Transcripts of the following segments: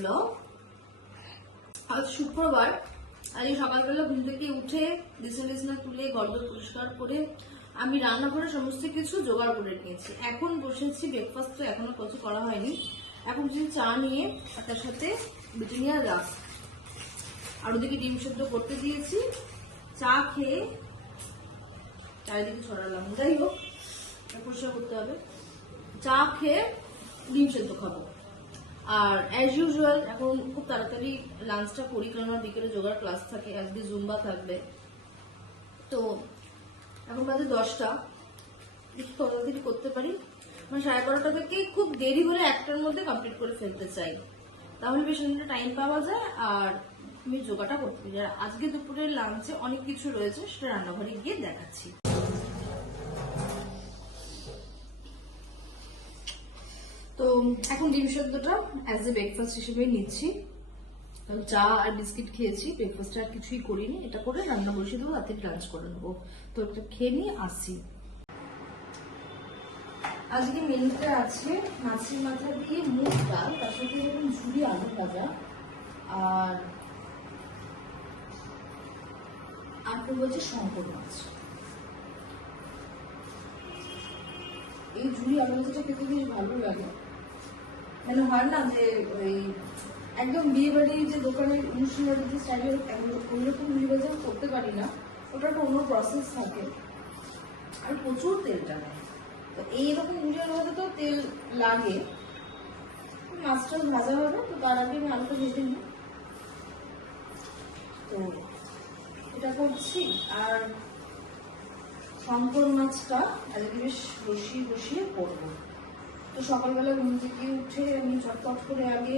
হলো আজ শুক্রবার। আজকে সকালবেলা ঘুম থেকে উঠে বিছানা তুলে ঘর পরিষ্কার করে আমি রান্না করে সমস্ত কিছু জোগাড় করে নিয়েছি। এখন বসেছি, ব্রেকফাস্ট তো এখনো কিছু করা হয়নি। এখন যদি চা নিয়ে তার সাথে ব্রিটানিয়া রাস্ক আর ওদিকে ডিম সেদ্ধ করতে দিয়েছি। চা খেয়ে চারিদিকে ছড়ালাম, যাই হোক পরিষ্কার করতে হবে। চা খেয়ে ডিম সেদ্ধ খাবো। আর অ্যাজ ইউজুয়াল এখন খুব তাড়াতাড়ি লাঞ্চটা করি, কারণ আমার বিকেলে যোগার ক্লাস থাকে, আজকে জুম্বা থাকবে। তো এখন বাজে 10টা, একটু তাড়াতাড়ি করতে পারি, মানে 12:30 থেকে খুব দেরি হলে 1টার মধ্যে কমপ্লিট করে ফেলতে চাই, তাহলে বেশ টাইম পাওয়া যায় আর আমি যোগাটা করতে পারি। আর আজকে দুপুরের লাঞ্চে অনেক কিছু রয়েছে, সেটা রান্নাঘরে গিয়ে দেখাচ্ছি। তো এখন ডিম সেদ্ধটা অ্যাজ এ ব্রেকফাস্ট হিসেবে নিচ্ছি। চা আর বিস্কিট খেয়েছি, ব্রেকফাস্ট আর কিছুই করিনি। এটা করে রান্না বসিয়ে দেবো, রাতে লাঞ্চ করে নেবো। তো এটা খেয়ে নিয়ে আসি। আজকে মেনুতে আছে মাছের মাথা দিয়ে মুগ ডাল, তার সাথে এরকম ঝুরি আলু ভাজা, আর বলছে শঙ্কর মাছ। এই ঝুরি আলু ভাজাটা খেতে বেশ ভালো লাগে। মানে হয় না যে ওই একদম বিয়ে বাড়ির যে দোকানের অনুষ্ঠান বাড়ির যে স্টাইলের ওইরকম ঝুরি ভাজা করতে পারি না, ওটা একটা অন্য প্রসেস থাকে আর প্রচুর তেলটা নেয়। তো এইরকম ঝুরি আলু ভাজা তো তেল লাগে। মাছটা ভাজা হবে, তো তার আগে আমি আলুটা ভেজে নিই। তো এটা করছি। আর শঙ্কর মাছটা আজকে বেশ বসিয়ে বসিয়ে করবো। তো সকালবেলা ঘুম থেকে উঠে আমি চটপট করে আগে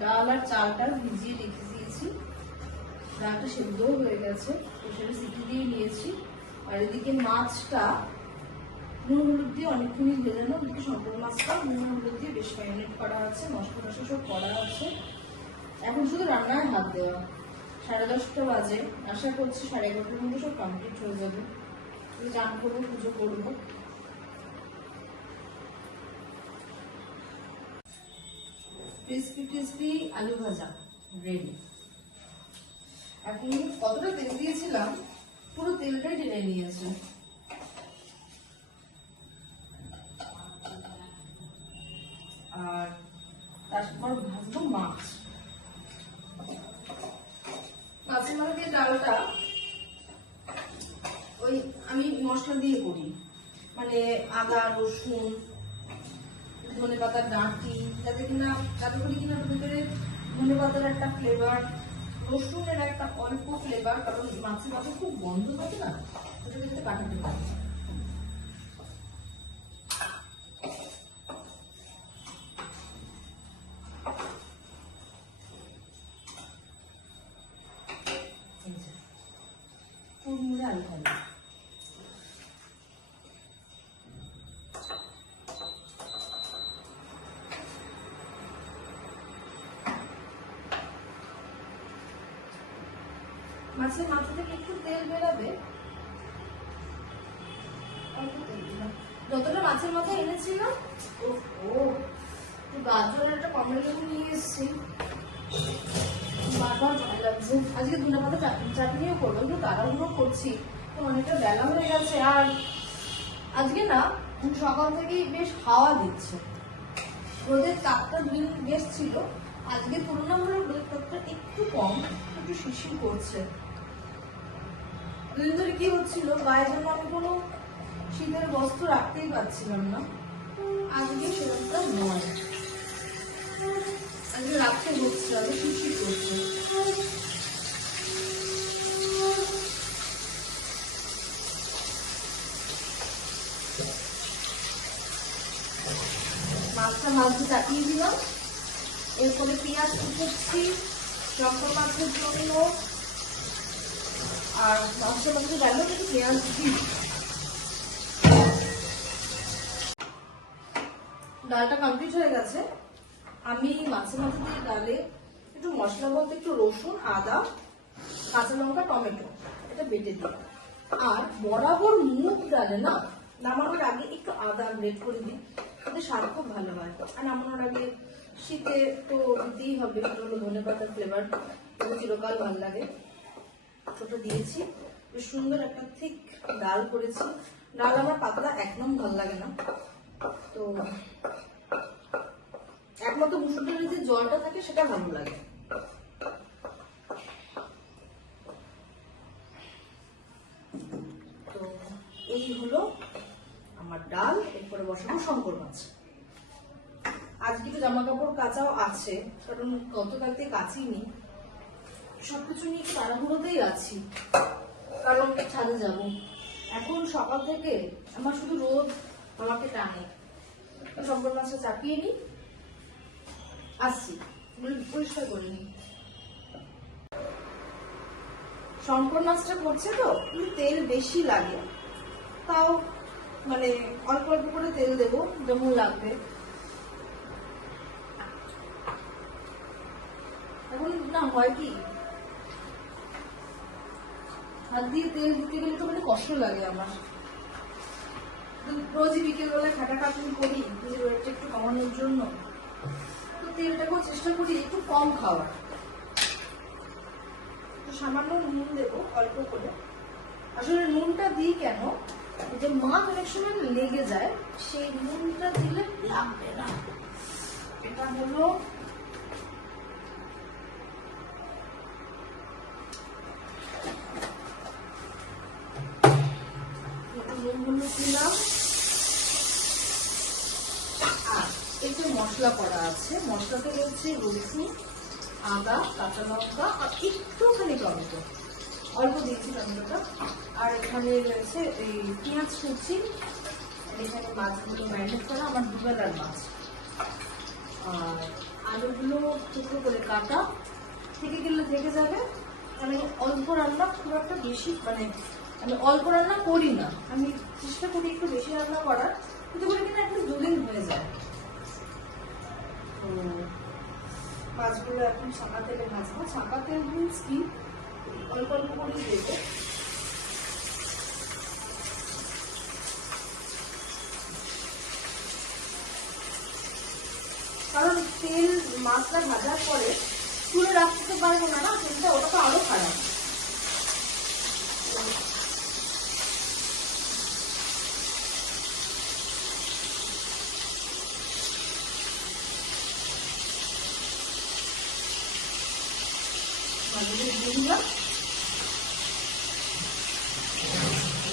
ডাল আর চালটা ভিজিয়ে রেখে দিয়েছি। ডালটা সেদ্ধও হয়ে গেছে, তো সেটা সিটি দিয়ে নিয়েছি। আর এদিকে মাছটা নুন হলুদ দিয়ে অনেকক্ষণ ভেজানো, ওদিকে শঙ্কর মাছটা নুন হলুদ দিয়ে বেশ ম্যারিনেট করা আছে, মশলা টশলা সব করা আছে। এখন শুধু রান্নায় হাত দেওয়া। 10:30 বাজে, আশা করছি 11:30টার মধ্যে সব কমপ্লিট হয়ে যাবে। চান করবো, পুজো করবো। ক্রিসপি ক্রিসপি আলু ভাজা রেডি। এখন কতটা তেল দিয়েছিলাম, পুরো তেলটাই টেনে নিয়েছে। আর তারপর ভাজবো মাছ। মাছের মাথা দিয়ে ডালটা ওই আমি মশলা দিয়ে করি, মানে আদা রসুন ধনে পাতার ডাঁটি, যাতে করে কিনা ভিতরে ধনে পাতার একটা ফ্লেভার, রসুনের একটা অল্প ফ্লেভার, কারণ মাছের মাথা খুব গন্ধ থাকে না, ওটা যাতে কাটাতে পারে। আলু ভাজা মাছের মাথা থেকে একটু তেল বেরাবে, যতটা মাছের মাথা এনেছিলাম। গাজরের একটা কমলা লেবু নিয়ে এসেছি, বারবার ভালো লাগছে। আজকে ধনে পাতা চাটনিও করবো, একটু তাড়াহুড়ো করছি, অনেকটা বেলা হয়ে গেছে। আর আজকে না সকাল থেকেই বেশ হাওয়া দিচ্ছে, রোদের তাপটা দুদিন বেশ ছিল, আজকে তুলনামূলক রোদের তাপটা একটু কম, একটু শিরশির করছে। দুদিন ধরে কি হচ্ছিল, গায়ের জন্য আমি কোনো শীতের বস্ত্র রাখতেই পারছিলাম না। আজকে সেরকমটা নয়, আজকে রাখতে হচ্ছে, আজকে শিরশির করছে। মাছটা মাছটা চাপিয়ে দিলাম, এরপরে পেঁয়াজ কুচি শঙ্কর মাছের জন্য, আর মাছের মধ্যে গেল একটু পেঁয়াজ দিই। ডালটা কমপ্লিট হয়ে গেছে। আমি মাছের মাথা দিয়ে ডালে একটু মশলা বলতে একটু রসুন, আদা, কাঁচা লঙ্কা, টমেটো এটা বেটে দিই। আর বরাবর মুগ ডালে না নামানোর আগে একটু আদা গ্রেট করে দিই, তাতে স্বাদ খুব ভালো হয়। আর নামানোর আগে শীতে তো দিতেই হবে, সেটা হলো ধনে পাতার ফ্লেভার, চিরকাল ভালো লাগে। ওটা দিয়েছি, বেশ সুন্দর একটা ঠিক ডাল করেছি। ডাল আমার পাতলা একদম ভালো লাগে না, তো একমাত্র মুসুর ডালের যে জলটা থাকে সেটা ভালো লাগে। তো এই হলো আমার ডাল। এরপরে বসাবো শঙ্কর মাছ। আজকে তো জামা কাপড় কাচাও আছে, কারণ গতকালকে কাচিনি, সবকিছু নিয়ে একটু তাড়াহুড়োতেই আছি, কারণ ছাদে যাব। এখন সকাল থেকে আমার শুধু রোদ আমাকে টানে। শঙ্কর মাছটা চাপিয়ে নি, আসছি, পরিষ্কার করে নি। শঙ্কর মাছটা করছে তো একটু তেল বেশি লাগে, তাও মানে অল্প অল্প করে তেল দেবো যেমন লাগবে। এখন না হয় কি, হাত দিয়ে তেল দিতে গেলে তো মানে কষ্ট লাগে আমার। রোজই বিকেলবেলা খাটাখাটুনি করি নিজের ওয়েটটা একটু কমানোর জন্য, তো তেলটাকেও চেষ্টা করি একটু কম খাওয়ার। সামান্য নুন দেবো অল্প করে। আসলে নুনটা দিই কেন, যে মাছ অনেক সময় লেগে যায়, সেই নুনটা দিলে লাগবে না। এটা হলো দিলাম। আর এই যে মশলা করা আছে, মশলাতে রয়েছে রসুন, আদা, কাঁচা লঙ্কা আর একটুখানি টমেটো, অল্প দিয়েছি টমেটোটা। আর এখানে রয়েছে এই পেঁয়াজ কুচি, এখানে মাছগুলো ম্যারিনেট করা, আমার দুবেলার মাছ। আর আলুগুলো টুকরো করে কাটা, থেকে গেলে থেকে যাবে। আমি অল্প রান্না খুব একটা বেশি, মানে আমি অল্প রান্না করি না, আমি চেষ্টা করি একটু বেশি রান্না করার, কিন্তু করে কিনা একটু দুদিন হয়ে যায়। তো মাছগুলো এখন ছাঁকা তেলে ভাজবো। ছাঁকা তেল মিন্স কি, অল্প অল্প করে দেবো। কারণ তেল মাছটা ভাজার পরে তুলে রাখতে পারবো না, তেলটা ওটা তো আরো খারাপ।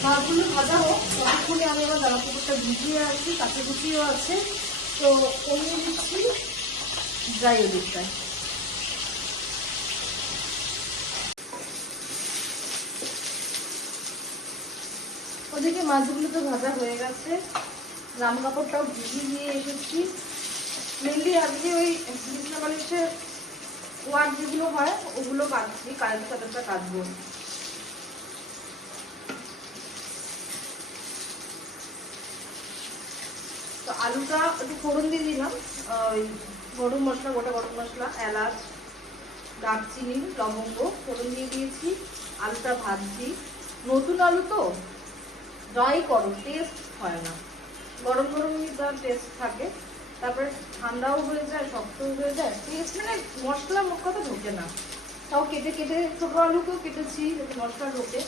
মাছগুলো ভাজা হোক, ততক্ষণে আমি আবার জামা কাপড়টা ভিজিয়ে আছি, কাঁচা কুচিও আছে, তো কমিয়ে দিচ্ছি ড্রাই ওদিকটায়। ওদিকে মাছগুলো তো ভাজা হয়ে গেছে, জামা কাপড়টাও ভিজিয়ে দিয়ে এসেছি। মেনলি আজকে ওই বিছনা বালিশের ওয়ার্ড যেগুলো হয় ওগুলো কাটছি, কারেন্ট চাদরটা কাটবো। তো আলুটা একটু ফোড়ন দিয়ে দিলাম, ওই গরম মশলা, গোটা গরম মশলা, এলাচ, দারচিনি, লবঙ্গ ফোড়ন দিয়ে দিয়েছি। আলুটা ভাজছি, নতুন আলু তো ড্রাই করো, টেস্ট হয় না, গরম গরমই তার টেস্ট থাকে, তারপরে ঠান্ডাও হয়ে যায়, শক্তও হয়ে যায়, টেস্ট মানে মশলা মুখ কথা ঢোকে না। তাও কেটে কেটে ছোটো আলুকেও কেটেছি যাতে মশলা ঢোকে।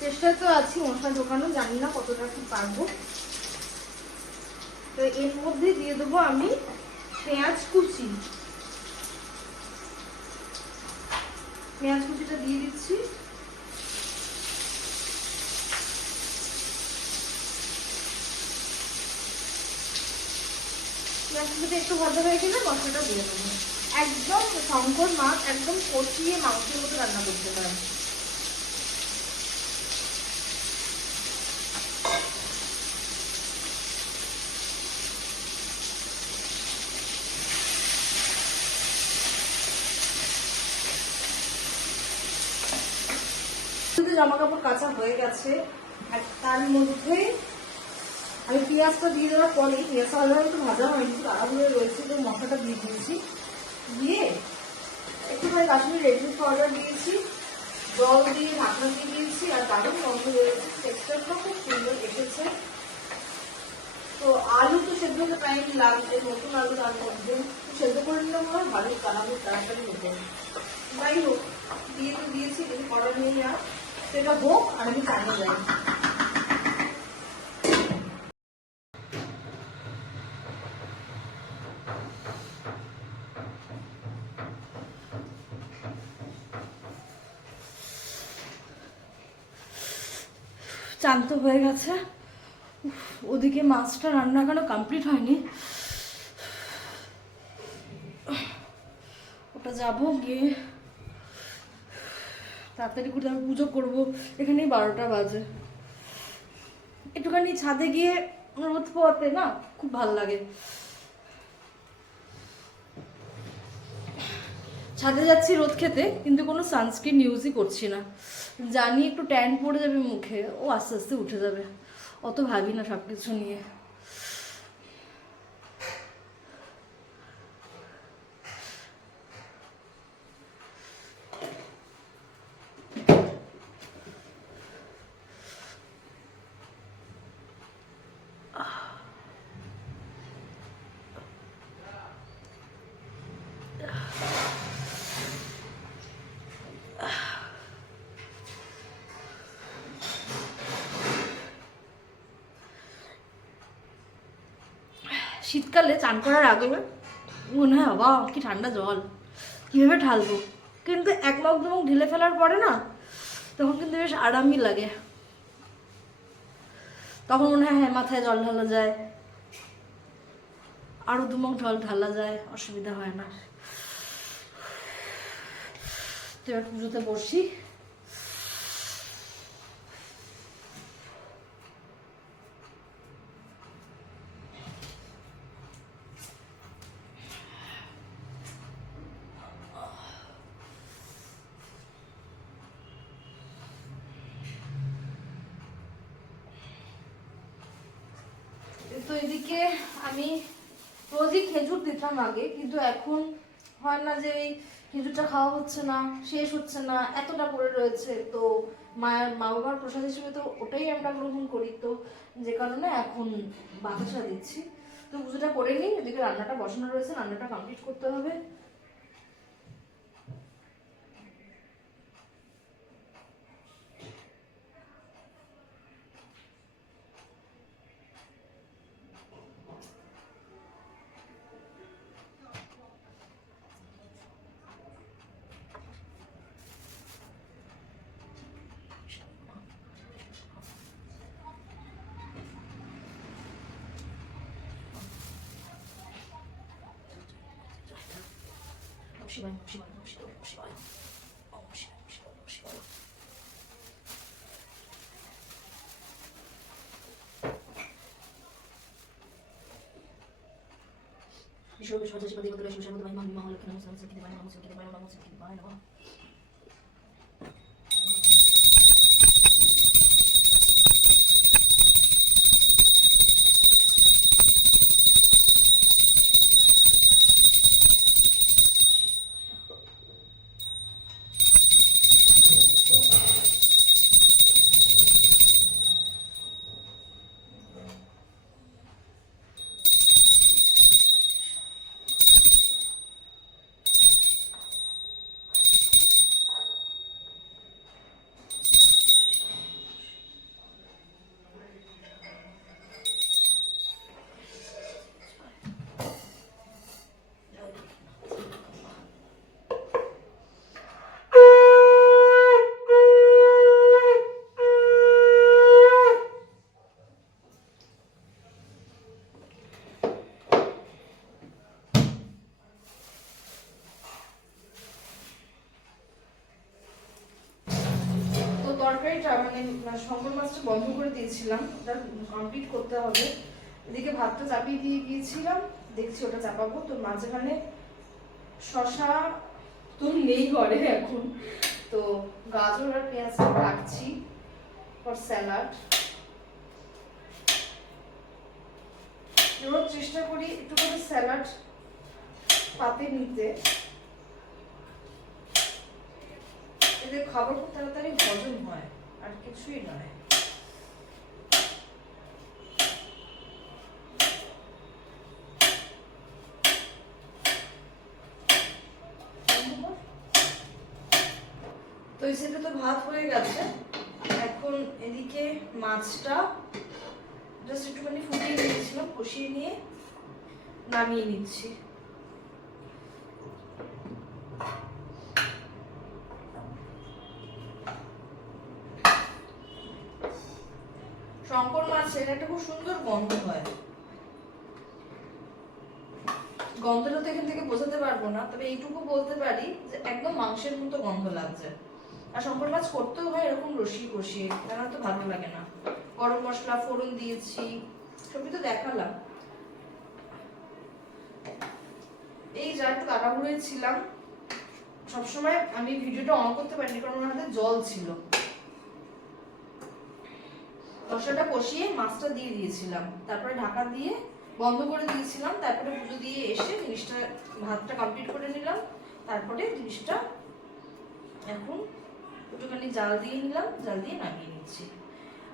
চেষ্টায় তো আছি মশলা ঢোকানো, জানি না কতটা কি পারবো। তো এর মধ্যে দিয়ে দেবো আমি পেঁয়াজ কুচি। পেঁয়াজ কুচিটা দিয়ে দিচ্ছি। পেঁয়াজ কুচিটা একটু ভাজা হয়ে গেলে মশলাটা দিয়ে দেবো। একদম শঙ্কর মাছ একদম কষিয়ে মাংসের মতো রান্না করতে পারেন। জামা কাপড় কাঁচা হয়ে গেছে, তার মধ্যে আমি পেঁয়াজটা দিয়ে দেওয়ার পরে, পেঁয়াজটা আলাদা একটু ভাজা হয়নি, তাড়াহুড়ো রয়েছে, তো মশলাটা দিয়ে দিয়েছি। দিয়ে একটুখানি কাশ্মীরি রেড মির্চ পাউডার দিয়েছি, জল দিয়ে ঢাকনা দিয়ে দিয়েছি, আর দারুণ গন্ধ রয়েছে, টেক্সচারটা খুব সুন্দর এসেছে। তো আলু তো সেদ্ধ হতে টাইম লাগবে, নতুন আলু তার মধ্যে সেদ্ধ করে নিলে আমার ভালো আলু তাড়াতাড়ি হতো। যাই হোক, দিয়ে তো দিয়েছি, কিছু করার নেই আর, সেটা হোক আর আমি চালিয়ে যাই। চান তো হয়ে গেছে, ওদিকে মাছটা রান্না এখনো কমপ্লিট হয়নি, ওটা যাবো গিয়ে তাড়াতাড়ি করে আমি পুজো করবো। এখানেই 12টা বাজে। একটুখানি ছাদে গিয়ে রোদ পোয়াতে না খুব ভালো লাগে। ছাদে যাচ্ছি রোদ খেতে, কিন্তু কোনো সানস্ক্রিন ইউজই করছি না, জানি একটু ট্যান পড়ে যাবে মুখে, ও আস্তে আস্তে উঠে যাবে, অত ভাবি না সব কিছু নিয়ে। শীতকালে চান করার আগে মনে হয় বাবা কি ঠান্ডা জল, কীভাবে ঢালবো, কিন্তু এক মগ দুমুখ ঢেলে ফেলার পরে না তখন কিন্তু বেশ আরামই লাগে। তখন মনে হয় হ্যাঁ মাথায় জল ঢালা যায়, আরও দুমুখ জল ঢালা যায়, অসুবিধা হয় না। তো এবার পুজোতে বসি। তো এদিকে আমি রোজই খেজুর দিতাম আগে, কিন্তু এখন হয় না যে এই খেজুরটা খাওয়া হচ্ছে না, শেষ হচ্ছে না, এতটা পড়ে রয়েছে, তো মা বাবার প্রসাদ হিসেবে তো ওটাই আমরা গ্রহণ করি, তো যে কারণে এখন বাতাসা দিচ্ছি। তো পুজোটা করে নিই, এদিকে রান্নাটা বসানো রয়েছে, রান্নাটা কমপ্লিট করতে হবে। শিবায় শিবায় শিবায় শিবায় শিবায়। বিশ্বকে সহজে শিবা দেবতা শিব সর্বদা মহিমা মহিমা হল কেন সমস্ত কি দেবায় নমঃ কি দেবায় নমঃ কি দেবায় নমঃ। তরকারিটা মানে শঙ্কর মাছটা বন্ধ করে দিয়েছিলাম, ওটা কমপ্লিট করতে হবে। এদিকে ভাতটা চাপিয়ে দিয়ে গিয়েছিলাম, দেখছি ওটা চাপাবো, তো মাঝখানে শশা তো নেই ঘরে এখন, তো গাজর আর পেঁয়াজটা কাটছি ফর স্যালাড। এবার চেষ্টা করি একটু করে স্যালাড পাতে নিতে, এতে খাবার খুব তাড়াতাড়ি হজম হয়, আর কিছুই নয়। তো এই সাইডে তো ভাত হয়ে গেছে, এখন এদিকে মাছটা জাস্ট একটুখানি ফুটিয়ে নিয়েছিলাম, কষিয়ে নিয়ে নামিয়ে নিচ্ছি। শঙ্কর মাছের একটা খুব সুন্দর গন্ধ হয়, গন্ধটা তো এখান থেকে বোঝাতে পারবো না, তবে এইটুকু বলতে পারি যে একদম মাংসের মতো গন্ধ লাগছে। আর শঙ্কর মাছ করতেও হয় এরকম রসি কষিয়ে, কেন তো ভালো লাগে না। গরম মশলা ফোড়ন দিয়েছি, সবই তো দেখালাম। এই যা একটু তাড়াহুড়োয় ছিলাম, সবসময় আমি ভিডিওটা অন করতে পারিনি কারণ আমার হাতে জল ছিল। মশলাটা কষিয়ে মাছটা দিয়ে দিয়েছিলাম, তারপরে ঢাকা দিয়ে বন্ধ করে দিয়েছিলাম, তারপরে পুজো দিয়ে এসে জিনিসটা ভাতটা কমপ্লিট করে নিলাম, তারপরে জিনিসটা এখন একটুখানি জাল দিয়ে নিলাম, জাল দিয়ে নামিয়ে নিচ্ছি।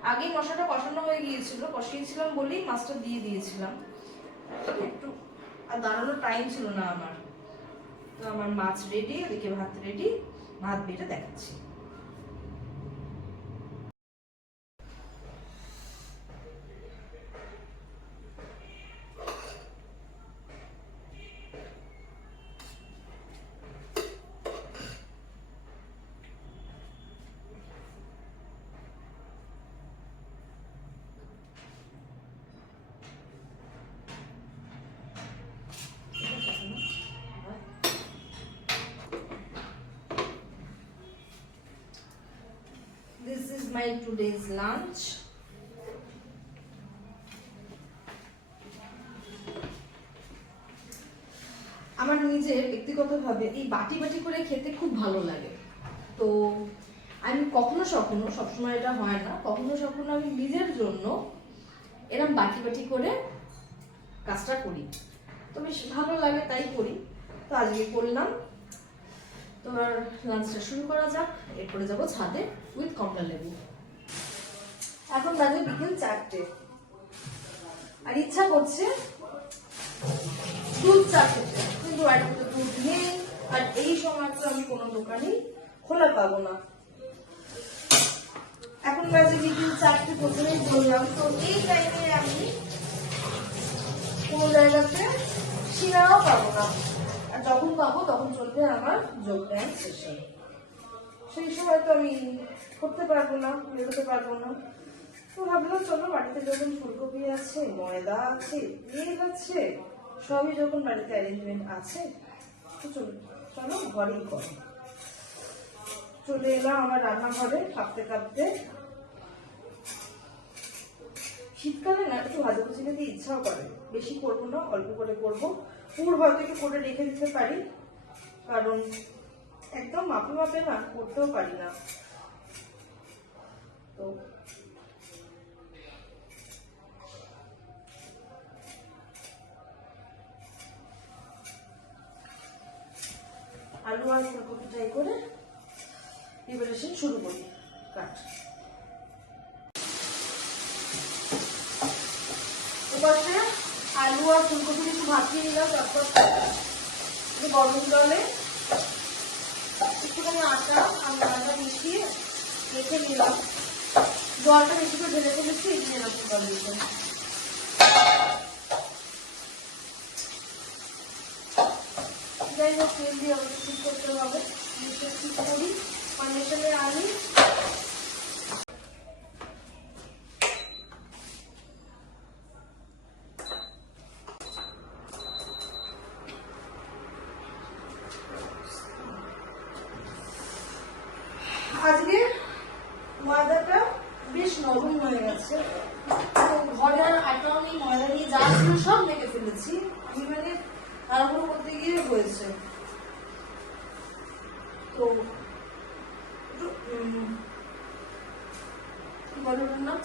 আগে মশলাটা কষানো হয়ে গিয়েছিল, কষিয়েছিলাম বলেই মাছটা দিয়ে দিয়েছিলাম, একটু আর দাঁড়ানোর টাইম ছিল না আমার। তো আমার মাছ রেডি, এদিকে ভাত রেডি, ভাত বেটে দেখাচ্ছি। This is my today's lunch. আমার নিজের ব্যক্তিগতভাবে এই বাটি বাটি করে খেতে খুব ভালো লাগে। তো আমি কখনো সখনো, সবসময় এটা হয় না, কখনো সখনো আমি নিজের জন্য এরকম বাটি বাটি করে কাজটা করি, তো বেশ ভালো লাগে তাই করি। তো আজকে করলাম। তো আর লাঞ্চটা শুরু করা যাক, এরপরে যাবো ছাদে উইথ কমলা লেবু। এখন বাজে বিকেল 4টে, আর ইচ্ছা করছে দুধ চা খেতে, কিন্তু বাড়িতে দুধ নেই, আর এই সময় তো আমি কোনো দোকানেই খোলা পাবো না। এখন বাজে বিকেল 4টে, প্রথমেই বললাম। তো এই টাইমে আমি কোনো জায়গাতে সিনাও পাবো না, আর যখন পাবো তখন চলবে আমার যোগব্যায়াম সেশন। সেই সময় তো আমি করতে পারবো না, বেরোতে পারবো না। তো ভাবলাম চলো, বাড়িতে যখন ফুলকপি আছে, ময়দা আছে, তেল আছে, সবই যখন বাড়িতে অ্যারেঞ্জমেন্ট আছে, তো চলো চলো ঘরেই করো। চলে এলাম আমার রান্নাঘরে কাঁপতে কাঁপতে। শীতকালে না একটু ভাজাভুজি খেতে ইচ্ছাও করে, বেশি করবো না, অল্প করে করবো। পুর হয়তো একটু করে রেখে দিতে পারি, কারণ একদম মাপে মাপে না করতেও পারি না। তো আলু আর ফুলকপি ট্রাই করে প্রিপারেশন শুরু করি। কাট এপাশে আলু আর ফুলকপি একটু ভাপিয়ে নিলাম, তারপর গরম জলে একটুখানি আটা আর ময়দা মিশিয়ে রেখে নিলাম। জলটা বেশি করে ঢেলে ফেলেছি, এগিয়ে রাখতে পারবো। যাই হোক, তেল দিয়ে অবশ্যই ঠিক করতে হবে। ঠিক করি, ফাউন্ডেশনে আনি। আজকে ময়দাটা বেশ নরম হয়ে গেছে, তো ঘরে আর আটাও নেই, ময়দা নিয়ে যা ছিল সব মেখে ফেলেছি। আমি মানে তাড়াহুড়ো করতে গিয়ে হয়েছে। তো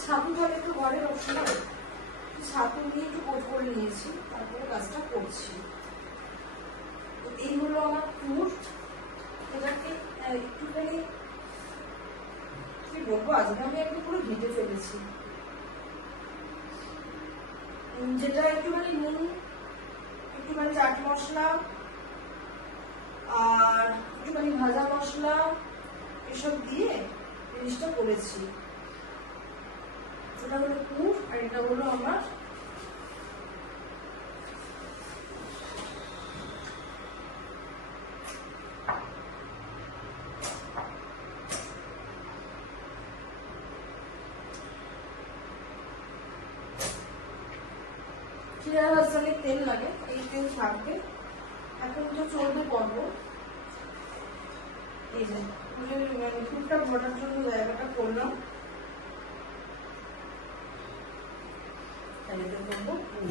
ছাতু ধরে একটু ঘরে বসলাম, ছাতু নিয়ে একটু কোট করে নিয়েছি, তারপরে কাজটা করছি। তো এই হলো আমার পুর। এটাকে একটুখানি কি বলবো, আজকে আমি একটু পুরো ঘেটে ফেলেছি। যেটা একটুখানি নুন, একটুখানি চাট মশলা, আর একটুখানি ভাজা মশলা, এসব দিয়ে জিনিসটা করেছি। এটা হলো পুর আর এটা হলো আমার চিরা ভাজতে তেল লাগে, এই তেল থাকবে। এখন তো চলবে পর্ব। এই যে পুরটা ভরার জন্য জায়গাটা করলাম, এতে করবো পুর।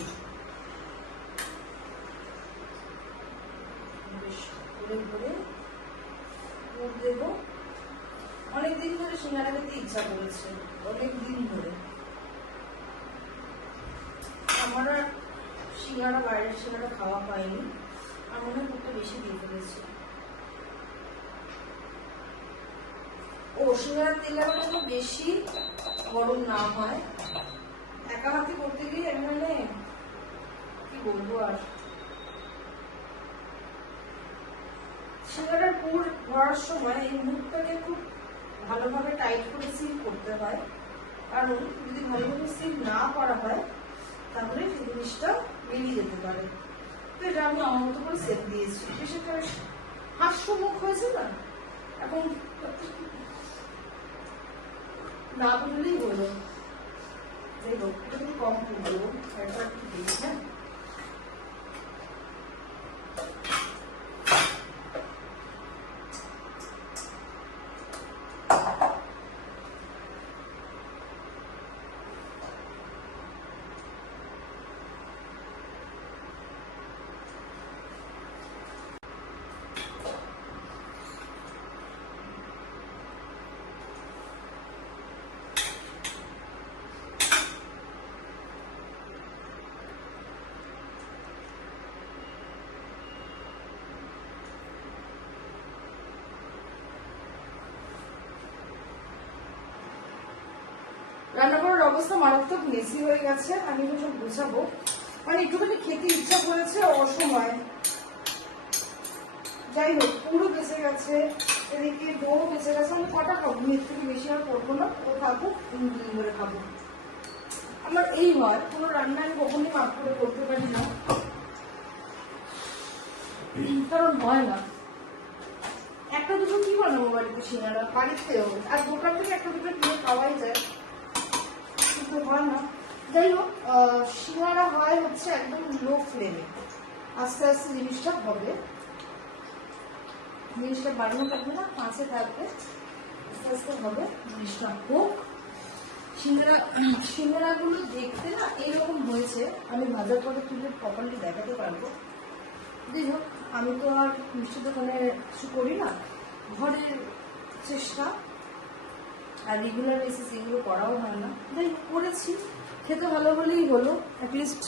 বেশ করে করে পুর দেবো। অনেকদিন ধরে সিঙ্গারা খেতে ইচ্ছা করেছে, অনেকদিন ধরে। আমার আর সিঙ্গারা, বাইরের সিঙ্গারা খাওয়া পাইনি, আর মনে হয় পুরটা বেশি দিয়ে ফেলেছি। ও সিঙ্গারার তেল লাগানো বেশি গরম না হয়, একা হাতে করতে গিয়ে মানে কি বলবো। আর সিঙ্গারার পুর ভরার সময় এই মুখটাকে খুব ভালোভাবে টাইট করে সিল করতে হয়, কারণ যদি ভালোভাবে সিল না করা হয় তাহলে সেই জিনিসটা বেরিয়ে যেতে পারে। তো এটা আমি আমার মতো করে সেট দিয়েছি, সেটা হাস্যমুখ হয়েছে না। এখন না বললেই হলো। যাই হোক, এটা একটু কম করবো, এটা একটু বেশি। হ্যাঁ, রান্না করার অবস্থা মারাত্মক মেসি হয়ে গেছে। আমি তো সব বোঝাবো, মানে একটুখানি খেতে ইচ্ছা করেছে অসময়। যাই হোক, পুরো বেঁচে গেছে, এদিকে ডো বেঁচে গেছে। আমি কটা খাবো, এর থেকে বেশি আর করবো না। ও খাবো, ধরে খাবো। আমার এই হয়, কোনো রান্না আমি কখনই মাপ করে করতে পারি না, কারণ হয় না। একটা দুটো কি বানাবো বাড়িতে সিঙ্গারা, বাড়িতেও আর দোকান থেকে একটা দুটো কিনে খাওয়াই যায়, কিন্তু হয় না। যাই হোক, সিঙ্গারা হয় হচ্ছে একদম লো ফ্লেমে, আস্তে আস্তে জিনিসটা হবে। জিনিসটা বাড়ানো থাকবে না, কাঁচে থাকবে, আস্তে আস্তে হবে। জিনিসটা হোক। সিঙ্গারাগুলো দেখতে না এইরকম হয়েছে, আমি ভাজার পরে তুলে প্রপারলি দেখাতে পারবো। যাই হোক, আমি তো আর মিষ্টি দোকানে কিছু করি না, ঘরের চেষ্টা, আর রেগুলার বেসিস এগুলো করাও হয় না। যাই হোক, করেছি, খেতে ভালো হলেই হলো। অ্যাটলিস্ট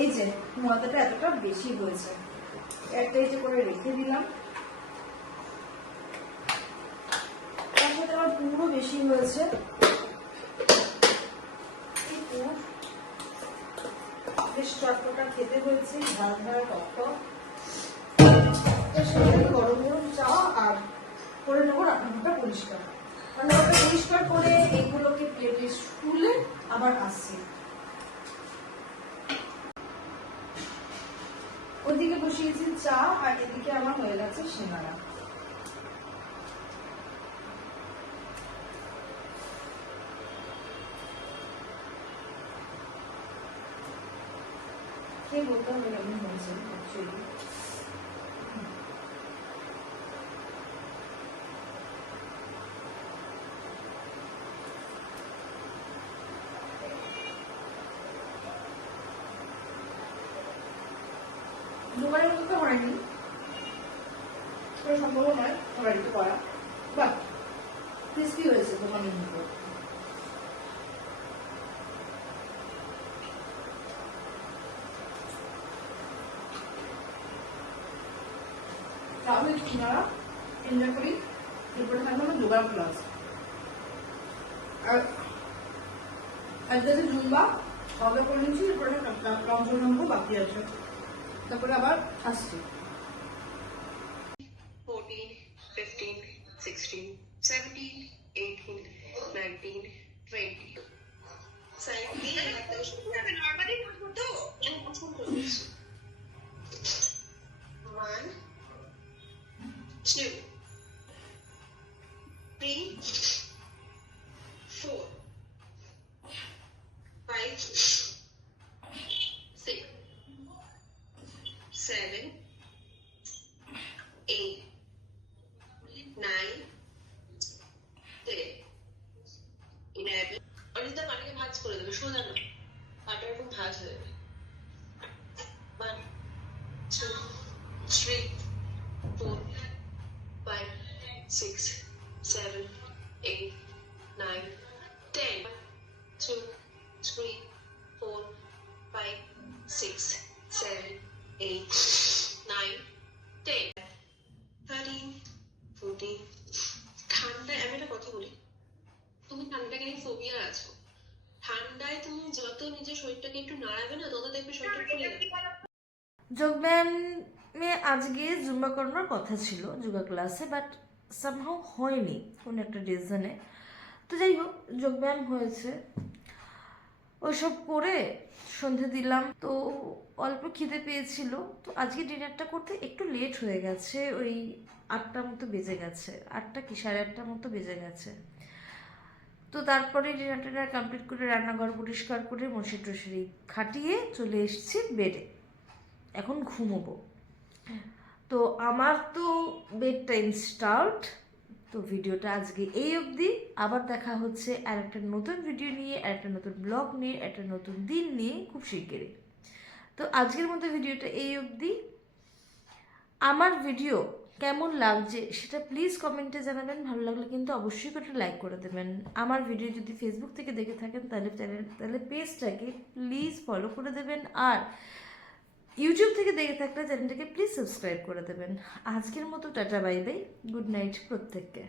এই যে ময়দাটা এতটা বেশি হয়েছে, একটা এই যে করে রেখে দিলাম। তার সাথে আমার পুরো বেশি হয়েছে, এই পুর বেশ চটপটা খেতে হয়েছে, ঝাল ঝাল টক টক। এর সাথে গরম গরম চা, আর করে নেবো রান্নাঘরটা পরিষ্কার। রান্নাঘরটা পরিষ্কার করে এগুলোকে প্লেটে তুলে আবার আসছি। ওদিকে বসিয়েছি চা, আর এদিকে আমার হয়ে গেছে সিঙ্গারা। কে বলতে হবে কেমন হয়েছে অ্যাকচুয়ালি। দোকানের মতো হয়নি, সম্ভব নয় বাড়িতে করা, বাট ক্রিস্পি হয়েছে দোকানের মতো। তাহলে সিঙ্গারা এনজয় করি। এরপরে থাকবে আমার যোগার ক্লাস, আর আজকে জুম্বা খাওয়া করে নিচ্ছি। এরপরে লঞ্চন নামবো, বাকি আছে, তারপরে আবার আসছি। 14, সাইড দিয়ে নর্মালি করবো তো পছন্দ করছি 1 2 3 4 5 6 7 8 9 10 11 অনিতা পানিকে ভাঁজ করে দেবে সোজা না পাটা এরকম ভাঁজ হয়ে যাবে 1 2 3 4 5 6 7 8 9 10 2 3 4 5 6 7 8 9 10 13 14 ঠান্ডায় আমি একটা কথা বলি তুমি ঠান্ডাকে নিয়ে ফোবিয়া আছো ঠান্ডায় তুমি যত নিজের শরীরটাকে একটু নাড়াবে না তত দেখবে শরীরটা ফুলে যাবে যোগব্যায়ামে আজকে জুম্বা করানোর কথা ছিল যোগা ক্লাসে, বাট সামহাও হয়নি কোনো একটা রিজনে। তো যাই হোক, যোগব্যায়াম হয়েছে, ওইসব করে সন্ধে দিলাম। তো অল্প খিদে পেয়েছিল, তো আজকে ডিনারটা করতে একটু লেট হয়ে গেছে, ওই 8টার মতো বেজে গেছে, 8টা কি 8:30টার মতো বেজে গেছে। তো তারপরে ডিনার কমপ্লিট করে রান্নাঘর পরিষ্কার করে মশারি টশারি খাটিয়ে চলে এসেছি বেডে, এখন ঘুমোবো। তো আমার তো বেড টাইম স্টার্ট। তো ভিডিওটা আজকে এই অবধি, আবার দেখা হচ্ছে আর একটা নতুন ভিডিও নিয়ে, আর একটা নতুন ব্লগ নিয়ে, একটা নতুন দিন নিয়ে খুব শিগগিরই। তো আজকের মতো ভিডিওটা এই অবধি। আমার ভিডিও কেমন লাগছে সেটা প্লিজ কমেন্টে জানাবেন। ভালো লাগলে কিন্তু অবশ্যই করে লাইক করে দেবেন। আমার ভিডিও যদি ফেসবুক থেকে দেখে থাকেন তাহলে পেজটাকে প্লিজ ফলো করে দেবেন, আর ইউটিউব থেকে দেখে থাকলে চ্যানেলটাকে প্লিজ সাবস্ক্রাইব করে দেবেন। আজকের মতো tata bye bye, good night প্রত্যেককে।